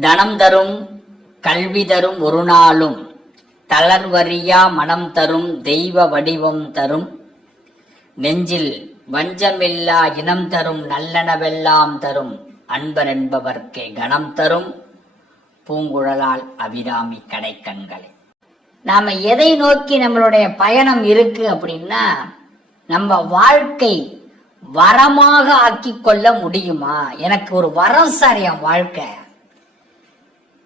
தனம் தரும் கல்வி தரும் ஒரு நாளும் தளர்வறியா மனம் தரும் தெய்வ வடிவம் தரும். நெஞ்சில் வஞ்சமில்லா இனம் தரும் நல்லனவெல்லாம் தரும். அன்பர் என்பவர்க்கே கணம் தரும். பூங்குழலால் அபிராமி கடைக்கண்களே. நாம எதை நோக்கி நம்மளுடைய பயணம் இருக்கு அப்படின்னா நம்ம வாழ்க்கை வரமாக ஆக்கி கொள்ள முடியுமா? எனக்கு ஒரு வரம் சார் என் வாழ்க்கை.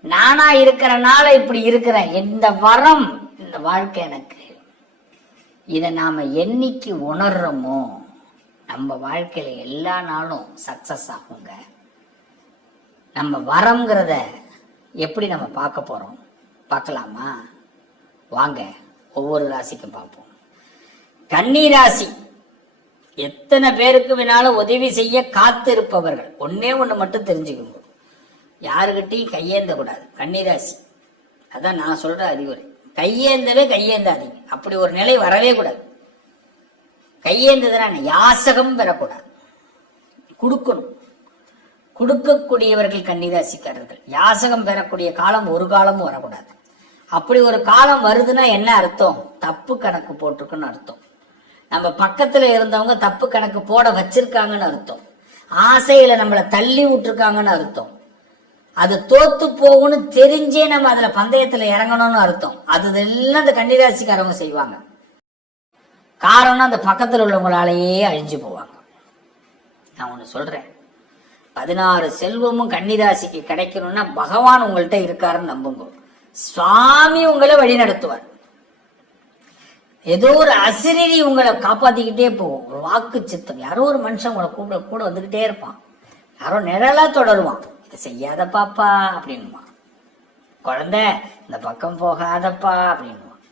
நானா இருக்கிறனால இப்படி இருக்கிறேன். இந்த வரம் இந்த வாழ்க்கை எனக்கு. இதை நாம என்னைக்கு உணர்றோமோ நம்ம வாழ்க்கையில எல்லா நாளும் சக்சஸ் ஆகுங்க. நம்ம வரம்ங்கிறத எப்படி நம்ம பார்க்க போறோம்? பார்க்கலாமா? வாங்க ஒவ்வொரு ராசிக்கும் பார்ப்போம். கன்னி ராசி எத்தனை பேருக்கு வேணாலும் உதவி செய்ய காத்திருப்பவர்கள். ஒன்னே ஒண்ணு மட்டும் தெரிஞ்சுக்கோங்க. யாருக்கிட்டையும் கையேந்த கூடாது கன்னிராசி. அதான் நான் சொல்ற அறிவுரை. கையேந்தவே கையேந்தாதீங்க. அப்படி ஒரு நிலை வரவே கூடாது. கையேந்ததுனா யாசகம் பெறக்கூடாது. கொடுக்கணும். கொடுக்கக்கூடியவர்கள் கன்னிராசிக்காரர்கள். யாசகம் பெறக்கூடிய காலம் ஒரு காலமும் வரக்கூடாது. அப்படி ஒரு காலம் வருதுன்னா என்ன அர்த்தம்? தப்பு கணக்கு போட்டிருக்குன்னு அர்த்தம். நம்ம பக்கத்துல இருந்தவங்க தப்பு கணக்கு போட வச்சிருக்காங்கன்னு அர்த்தம். ஆசையில நம்மளை தள்ளி விட்டுருக்காங்கன்னு அர்த்தம். அது தோத்து போகும்னு தெரிஞ்சே நம்ம அதுல பந்தயத்துல இறங்கணும்னு அர்த்தம். அது எல்லாம் இந்த கன்னிராசிக்காரவங்க செய்வாங்க. காரணம் அந்த பக்கத்தில் உள்ளவங்களாலேயே அழிஞ்சு போவாங்க. நான் ஒன்று சொல்றேன். பதினாறு செல்வமும் கன்னிராசிக்கு கிடைக்கணும்னா பகவான் உங்கள்கிட்ட இருக்காருன்னு நம்புங்க. சுவாமி உங்களை வழி நடத்துவார். ஏதோ ஒரு அசிரிரி உங்களை காப்பாத்திக்கிட்டே போகும். ஒரு வாக்கு சித்தம் யாரோ ஒரு மனுஷன் உங்களை கூட கூட வந்துகிட்டே இருப்பான். யாரோ நிழலா தொடருவான். இதை செய்யாத பாப்பா அப்படின்னுவான் குழந்தை இந்த பக்கம் போகாதப்பா அப்படின்னுவான்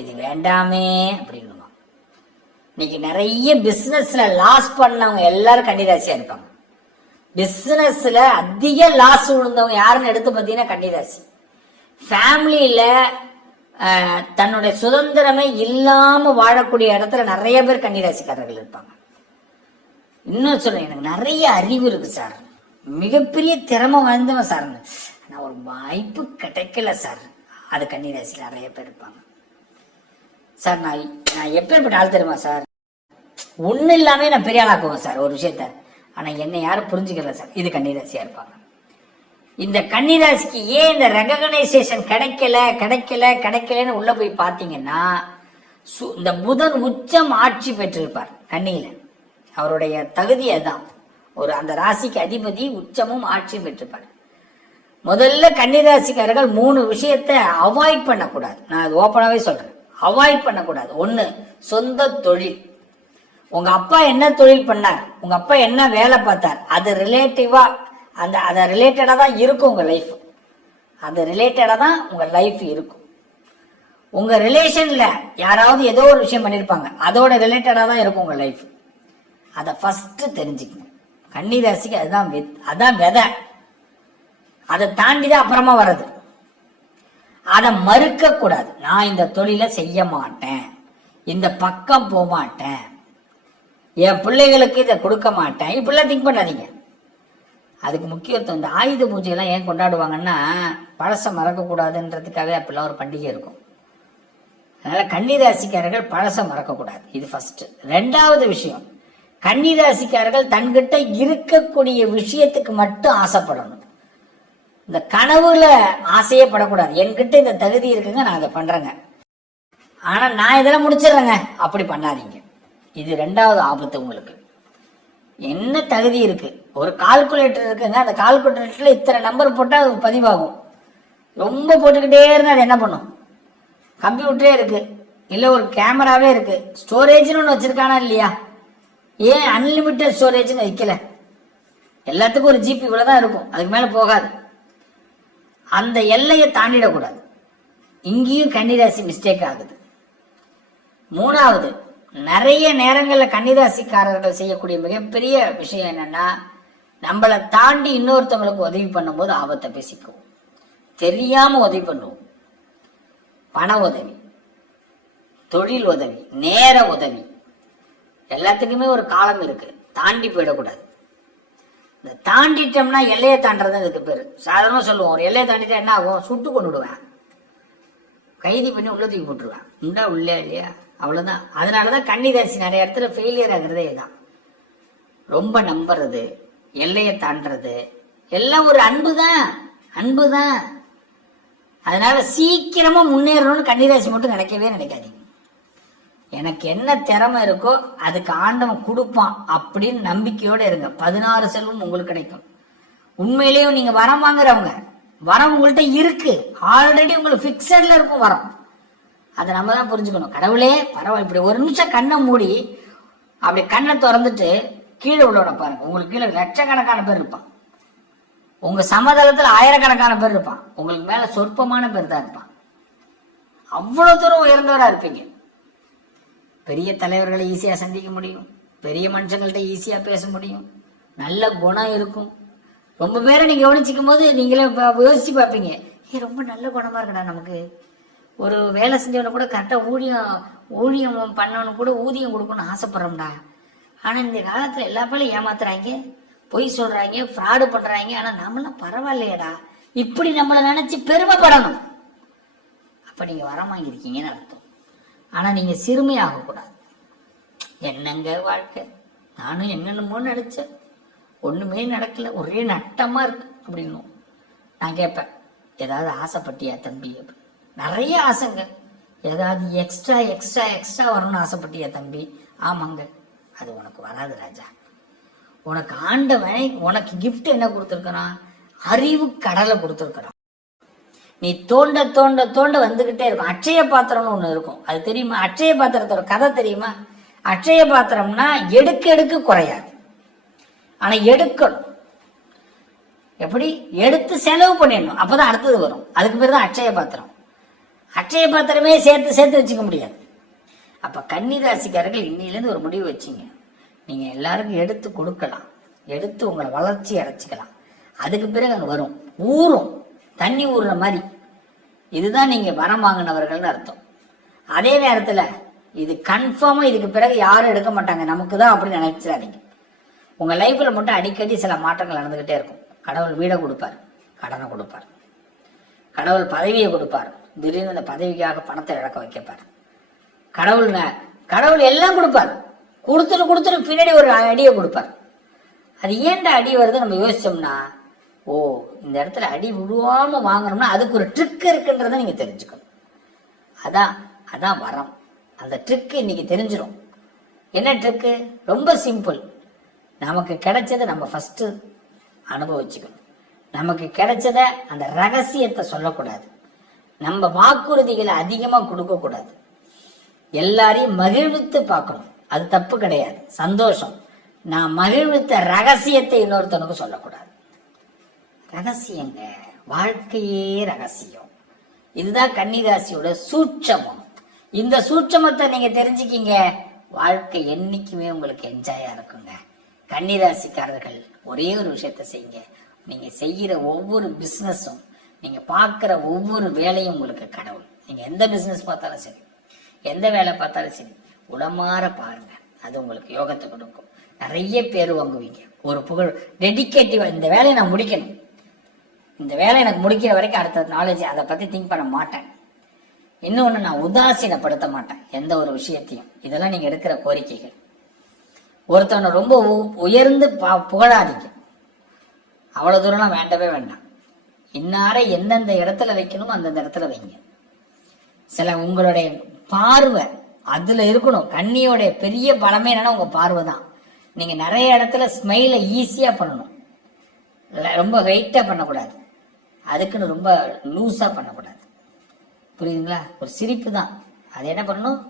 இது வேண்டாமே அப்படின்னுவான் இன்னைக்கு நிறைய பிசினஸ்ல லாஸ் பண்ணவங்க எல்லாரும் கன்னிராசியா இருப்பாங்க. பிசினஸ்ல அதிக லாஸ் விழுந்தவங்க யாருன்னு எடுத்து பார்த்தீங்கன்னா கன்னிராசி. ஃபேமிலியில தன்னுடைய சுதந்திரமே இல்லாம வாழக்கூடிய இடத்துல நிறைய பேர் கன்னிராசிக்காரர்கள் இருப்பாங்க. இன்னும் சொல்றேன் எனக்கு நிறைய அறிவு இருக்கு சார். மிகப்பெரிய திறமை வாய்ந்தவன் சார். ஆனால் ஒரு வாய்ப்பு கிடைக்கல சார். அது கன்னிராசியில் நிறைய பேர் இருப்பாங்க. சார் நான் நான் எப்பேற்பட்ட ஆள் தெரியுமா சார்? ஒன்றும் இல்லாமல் நான் பெரிய ஆளாக்குவேன் சார் ஒரு விஷயத்த. ஆனால் என்னை யாரும் புரிஞ்சுக்கல சார். இது கன்னிராசியாக இருப்பாங்க. இந்த கன்னிராசிக்கு ஏன் இந்த ரெகனைசேஷன் கிடைக்கல கிடைக்கல கிடைக்கலன்னு உள்ளே போய் பார்த்தீங்கன்னா சு- இந்த புதன் உச்சம் ஆட்சி பெற்றிருப்பார் கன்னியில். அவருடைய தகுதி அதுதான். ஒரு அந்த ராசிக்கு அதிபதி உச்சமும் ஆட்சியும் பெற்றிருப்பார் முதல்ல கன்னிராசிக்காரர்கள் மூணு விஷயத்தை அவாய்ட் பண்ணக்கூடாது. நான் அது ஓப்பனாகவே சொல்றேன். அவாய்ட் பண்ணக்கூடாது. ஒன்று சொந்த தொழில். உங்க அப்பா என்ன தொழில் பண்ணார்? உங்க அப்பா என்ன வேலை பார்த்தார்? அது ரிலேட்டிவா அந்த அதை ரிலேட்டடா தான் இருக்கும் உங்க லைஃப் அது ரிலேட்டடா தான் உங்க லைஃப் இருக்கும். உங்க ரிலேஷன்ல யாராவது ஏதோ ஒரு விஷயம் பண்ணியிருப்பாங்க அதோட ரிலேட்டடா தான் இருக்கும் உங்க லைஃப் அதை ஃபர்ஸ்ட் தெரிஞ்சுக்கணும். கன்னி ராசிக்கு அதுதான் வித்- அதான் விதை. அதை தாண்டி தான் அப்புறமா வர்றது. அதை மறுக்க கூடாது நான் இந்த தொழிலை செய்ய மாட்டேன். இந்த பக்கம் போக மாட்டேன். என் பிள்ளைகளுக்கு இதை கொடுக்க மாட்டேன். இப்படிலாம் திங்க் பண்ணாதீங்க. அதுக்கு முக்கியத்துவம் இந்த ஆயுத பூஜையெல்லாம் ஏன் கொண்டாடுவாங்கன்னா பழசை மறக்கக்கூடாதுன்றதுக்காகவே அப்படிலாம் ஒரு பண்டிகை இருக்கும். அதனால கன்னிராசிக்காரர்கள் பழசை மறக்கக்கூடாது. இது ஃபர்ஸ்ட் ரெண்டாவது விஷயம். கன்னிராசிக்காரர்கள் தன்கிட்ட இருக்கக்கூடிய விஷயத்துக்கு மட்டும் ஆசைப்படணும். இந்த கனவுல ஆசையே படக்கூடாது என்கிட்ட இந்த தகுதி இருக்குங்க நான் அதை பண்றேங்க. ஆனா நான் இதெல்லாம் முடிச்சிடுறேங்க. அப்படி பண்ணாதீங்க. இது ரெண்டாவது ஆபத்து உங்களுக்கு. என்ன தகுதி இருக்கு? ஒரு கால்குலேட்டர் இருக்குங்க. அந்த கால்குலேட்டர்ல இத்தனை நம்பர் போட்டால் அது பதிவாகும். ரொம்ப போட்டுக்கிட்டே இருந்தால் அது என்ன பண்ணும்? கம்ப்யூட்டரே இருக்கு. இல்லை ஒரு கேமராவே இருக்கு. ஸ்டோரேஜ்னு ஒன்று வச்சிருக்கானா இல்லையா? ஏன் அன்லிமிட்டெட் ஸ்டோரேஜ்னு வைக்கல? எல்லாத்துக்கும் ஒரு ஜிபி இவ்வளவுதான் இருக்கும். அதுக்கு மேல போகாது. அந்த எல்லையை தாண்டிடக்கூடாது. இங்கேயும் கன்னிராசி மிஸ்டேக் ஆகுது. மூணாவது நிறைய நேரங்களில் கன்னிராசிக்காரர்கள் செய்யக்கூடிய மிகப்பெரிய விஷயம் என்னன்னா நம்மளை தாண்டி இன்னொருத்தவங்களுக்கு உதவி பண்ணும்போது ஆபத்தை பேசிக்குவோம். தெரியாம உதவி பண்ணுவோம். பண உதவி தொழில் உதவி நேர உதவி எல்லாத்துக்குமே ஒரு காலம் இருக்கு. தாண்டி போயிடக்கூடாது. இந்த தாண்டிட்டோம்னா எல்லையை தாண்டறது இதுக்கு பேர். சாதாரணமா சொல்லுவோம். ஒரு எல்லையை தாண்டிட்டா என்ன ஆகும்? சுட்டு கொண்டு விடுவேன் கைதி பண்ணி உள்ள தூக்கி போட்டுருவேன். உண்டா உள்ளே இல்லையா? அவ்வளவுதான். அதனாலதான் கன்னிராசி நிறைய இடத்துல ஃபெயிலியர் ஆகுறதே இதுதான். ரொம்ப நம்புறது எல்லையை தாண்டறது. எல்லாம் ஒரு அன்பு தான் அன்பு தான் அதனால சீக்கிரமா முன்னேறணும்னு கன்னிராசி மட்டும் நினைக்கவே நினைக்காதீங்க. எனக்கு என்ன திறமை இருக்கோ அதுக்கு ஆண்டவன் கொடுப்பான் அப்படின்னு நம்பிக்கையோட இருங்க. பதினாறு செல்வம் உங்களுக்கு கிடைக்கும். உண்மையிலேயே நீங்க வரம் வாங்குறவங்க. வரம் உங்கள்கிட்ட இருக்கு. ஆல்ரெடி உங்களுக்கு பிக்சட்ல இருக்கும் வரம். அதை நம்ம தான் புரிஞ்சுக்கணும். கடவுளே பரவாயில்ல இப்படி ஒரு நிமிஷம் கண்ணை மூடி அப்படி கண்ணை திறந்துட்டு கீழே உள்ளவனை பாருங்க. உங்களுக்கு கீழே லட்சக்கணக்கான பேர் இருப்பான். உங்க சமதளத்தில் ஆயிரக்கணக்கான பேர் இருப்பான். உங்களுக்கு மேல சொற்பமான பேர் தான் இருப்பான். அவ்வளவு தூரம் உயர்ந்தவரா இருப்பீங்க. பெரிய தலைவர்களை ஈஸியாக சந்திக்க முடியும். பெரிய மனுஷங்கள்ட்ட ஈஸியாக பேச முடியும். நல்ல குணம் இருக்கும். ரொம்ப பேரை நீங்கள் கவனிச்சிக்கும் போது நீங்களே யோசிச்சு பார்ப்பீங்க. ஏ ரொம்ப நல்ல குணமாக இருக்குடா நமக்கு. ஒரு வேலை செஞ்சவனை கூட கரெக்டாக ஊழியம் ஊழியம் பண்ணவனு கூட ஊதியம் கொடுக்கணும்னு ஆசைப்பட்றோம்டா. ஆனால் இந்த காலத்தில் எல்லா பேரும் ஏமாத்துறாங்க. பொய் சொல்கிறாங்க ஃப்ராடு பண்ணுறாங்க ஆனால் நம்மளாம் பரவாயில்லையடா. இப்படி நம்மளை நினச்சி பெருமைப்படணும். அப்போ நீங்கள் வரம் வாங்கியிருக்கீங்கன்னு அர்த்தம். ஆனா நீங்க சிறுமையாக கூடாது. என்னங்க வாழ்க்கை? நானும் என்னென்னமோ நினைச்சேன். ஒண்ணுமே நடக்கல. ஒரே நட்டமா இருக்கு அப்படின்னும் நான் கேட்பேன். ஏதாவது ஆசைப்பட்டியா தம்பி? அப்படின்னு. நிறைய ஆசைங்க. ஏதாவது எக்ஸ்ட்ரா எக்ஸ்ட்ரா எக்ஸ்ட்ரா வரணும்னு ஆசைப்பட்டியா தம்பி? ஆமாங்க. அது உனக்கு வராது ராஜா. உனக்கு ஆண்டவன் உனக்கு கிஃப்ட் என்ன கொடுத்துருக்கிறான்? அறிவு கடலை கொடுத்துருக்கிறான். நீ தோண்ட தோண்ட தோண்ட வந்துகிட்டே இருக்கும். அட்சய பாத்திரம்னு ஒன்று இருக்கும். அது தெரியுமா? அட்சய பாத்திரத்தோட கதை தெரியுமா? அட்சய பாத்திரம்னா எடுக்க எடுக்க குறையாது. ஆனா எடுக்கணும். எப்படி? எடுத்து செலவு பண்ணிடணும். அப்பதான் அடுத்தது வரும். அதுக்கு பேர் தான் அட்சய பாத்திரம். அட்சய பாத்திரமே சேர்த்து சேர்த்து வச்சுக்க முடியாது. அப்ப கன்னிராசிக்காரர்கள் இன்னிலேருந்து ஒரு முடிவு வச்சிங்க. நீங்க எல்லாருக்கும் எடுத்து கொடுக்கலாம். எடுத்து உங்களை வளர்ச்சி அடைச்சிக்கலாம். அதுக்கு பிறகு அங்கே வரும். ஊறும். தண்ணி ஊறுற மாதிரி. இதுதான் நீங்க வரம் வாங்கினவர்கள்னு அர்த்தம். அதே நேரத்துல இது கன்ஃபார்மா இதுக்கு பிறகு யாரும் எடுக்க மாட்டாங்க. நமக்கு தான் அப்படின்னு நினைச்சிடாதீங்க. உங்க லைஃப்ல மட்டும் அடிக்கடி சில மாற்றங்கள் நடந்துகிட்டே இருக்கும். கடவுள் வீடை கொடுப்பார் கடனை கொடுப்பார். கடவுள் பதவியை கொடுப்பார். திடீர்னு அந்த பதவிக்காக பணத்தை இழக்க வைக்கப்பார். கடவுள் கடவுள் எல்லாம் கொடுப்பார். கொடுத்துட்டு கொடுத்துட்டு பின்னாடி ஒரு அடியை கொடுப்பார். அது ஏன்டா அடி வருது நம்ம யோசிச்சோம்னா ஓ இந்த இடத்துல அடி விழுவாம வாங்கணும்னா அதுக்கு ஒரு ட்ரிக் இருக்குன்றதை நீங்க தெரிஞ்சுக்கணும். அதான் அதான் வரம். அந்த ட்ரிக் இன்னைக்கு தெரிஞ்சிடும் என்ன ட்ரிக்கு ரொம்ப சிம்பிள் நமக்கு கிடைச்சதை நம்ம ஃபஸ்ட்டு அனுபவிச்சுக்கணும். நமக்கு கிடைச்சத அந்த ரகசியத்தை சொல்லக்கூடாது. நம்ம வாக்குறுதிகளை அதிகமாக கொடுக்கக்கூடாது. எல்லாரையும் மகிழ்வித்து பார்க்கணும். அது தப்பு கிடையாது. சந்தோஷம். நான் மகிழ்வித்த ரகசியத்தை இன்னொருத்தனுக்கு சொல்லக்கூடாது. ரகசியங்க. வாழ்க்கையே ரகசியம். இதுதான் கன்னிராசியோட சூட்சமம். இந்த சூட்சமத்தை நீங்க தெரிஞ்சுக்கீங்க. வாழ்க்கை என்னைக்குமே உங்களுக்கு என்ஜாயா இருக்குங்க. கன்னிராசிக்காரர்கள் ஒரே ஒரு விஷயத்த செய்யுங்க. நீங்க செய்யற ஒவ்வொரு பிசினஸும் நீங்க பார்க்குற ஒவ்வொரு வேலையும் உங்களுக்கு கடவுள். நீங்க எந்த பிசினஸ் பார்த்தாலும் சரி எந்த வேலை பார்த்தாலும் சரி உளமாற பாருங்க. அது உங்களுக்கு யோகத்தை கொடுக்கும். நிறைய பேர் வாங்குவீங்க. ஒரு புகழ் டெடிக்கேட்டிவா இந்த வேலையை நான் முடிக்கணும். இந்த வேலை எனக்கு முடிக்கிற வரைக்கும் அடுத்த நாலேஜ் அதை பற்றி திங்க் பண்ண மாட்டேன். இன்னொன்று நான் உதாசீனப்படுத்த மாட்டேன் எந்த ஒரு விஷயத்தையும். இதெல்லாம் நீங்கள் எடுக்கிற கோரிக்கைகள். ஒருத்தவனை ரொம்ப உ- உயர்ந்து பா- புகழாதீங்க. அவ்வளோ தூரம்லாம் வேண்டவே வேண்டாம். இன்னாரை எந்தெந்த இடத்துல வைக்கணுமோ அந்தந்த இடத்துல வைங்க. சில உங்களுடைய பார்வை அதில் இருக்கணும். கண்ணியோடைய பெரிய பலமே என்னன்னா உங்கள் பார்வை தான். நீங்கள் நிறைய இடத்துல ஸ்மைலை ஈஸியாக பண்ணணும். ரொம்ப வெயிட்டாக பண்ணக்கூடாது. அதுக்குன்னு ரொம்ப லூஸாக பண்ணக்கூடாது. புரியுதுங்களா? ஒரு சிரிப்பு தான். அது என்ன பண்ணணும்?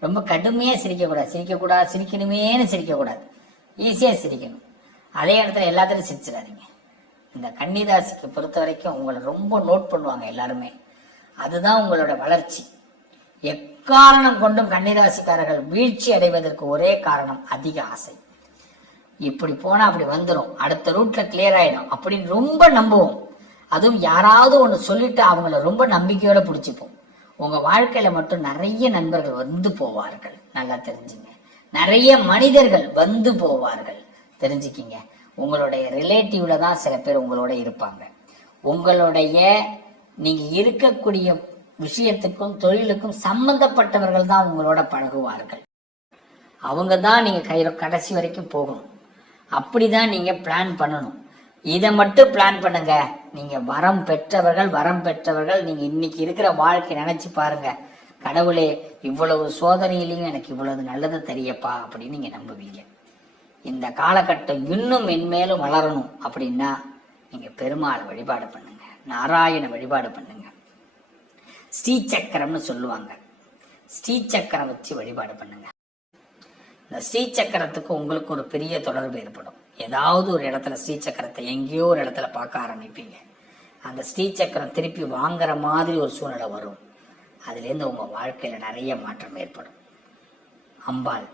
ரொம்ப கடுமையாக சிரிக்கக்கூடாது. சிரிக்கக்கூடாது சிரிக்கணுமேனு சிரிக்கக்கூடாது. ஈஸியாக சிரிக்கணும். அதே இடத்துல எல்லாத்துலையும் சிரிச்சிடாதீங்க. இந்த கன்னிராசிக்கு பொறுத்த வரைக்கும் உங்களை ரொம்ப நோட் பண்ணுவாங்க எல்லாருமே. அதுதான் உங்களோட வளர்ச்சி. எக்காரணம் கொண்டும் கன்னிராசிக்காரர்கள் வீழ்ச்சி அடைவதற்கு ஒரே காரணம் அதிக ஆசை. இப்படி போனா அப்படி வந்துடும் அடுத்த ரூட்ல கிளியர் ஆயிடும். அப்படின்னு ரொம்ப நம்புவோம். அதுவும் யாராவது ஒன்று சொல்லிட்டு அவங்கள ரொம்ப நம்பிக்கையோட பிடிச்சிப்போம். உங்க வாழ்க்கையில மட்டும் நிறைய நண்பர்கள் வந்து போவார்கள். நல்லா தெரிஞ்சுங்க. நிறைய மனிதர்கள் வந்து போவார்கள். தெரிஞ்சுக்கிங்க. உங்களுடைய ரிலேட்டிவ்ல தான் சில பேர் உங்களோட இருப்பாங்க. உங்களுடைய நீங்க இருக்கக்கூடிய விஷயத்துக்கும் தொழிலுக்கும் சம்பந்தப்பட்டவர்கள் தான் உங்களோட பழகுவார்கள். அவங்க தான் நீங்க கையில கடைசி வரைக்கும் போகணும். அப்படிதான் நீங்க பிளான் பண்ணணும். இதை மட்டும் பிளான் பண்ணுங்க. நீங்க வரம் பெற்றவர்கள் வரம் பெற்றவர்கள் நீங்க இன்னைக்கு இருக்கிற வாழ்க்கை நினைச்சு பாருங்க. கடவுளே இவ்வளவு சோதனையிலையும் எனக்கு இவ்வளவு நல்லது தெரியப்பா அப்படின்னு நீங்க நம்புவீங்க. இந்த காலகட்டம் இன்னும் மென்மேலும் வளரணும் அப்படின்னா நீங்க பெருமாள் வழிபாடு பண்ணுங்க. நாராயண வழிபாடு பண்ணுங்க. ஸ்ரீசக்கரம்னு சொல்லுவாங்க. ஸ்ரீசக்கரம் வச்சு வழிபாடு பண்ணுங்க. இந்த ஸ்ரீசக்கரத்துக்கு உங்களுக்கு ஒரு பெரிய தொடர்பு ஏற்படும். ஏதாவது ஒரு இடத்துல ஸ்ரீசக்கரத்தை எங்கேயோ ஒரு இடத்துல பார்க்க ஆரம்பிப்பீங்க. அந்த ஸ்ரீசக்கரம் திருப்பி வாங்குற மாதிரி ஒரு சூழ்நிலை வரும். அதுலேருந்து உங்கள் வாழ்க்கையில் நிறைய மாற்றம் ஏற்படும். அம்பாள்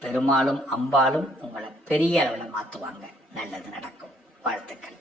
பெருமாளும் அம்பாளும் உங்களை பெரிய அளவில் மாற்றுவாங்க நல்லது நடக்கும். வாழ்த்துக்கள்.